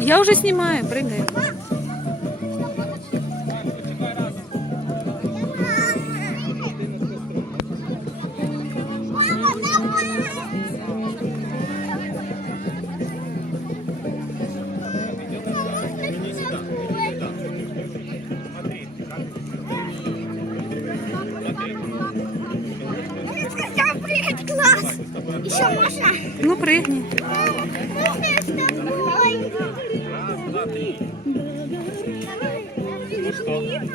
Я уже снимаю, прыгай. Класс! Еще можно? Ну, прыгни. Можно я с тобой? Раз, два, три. Ну что? Идешь?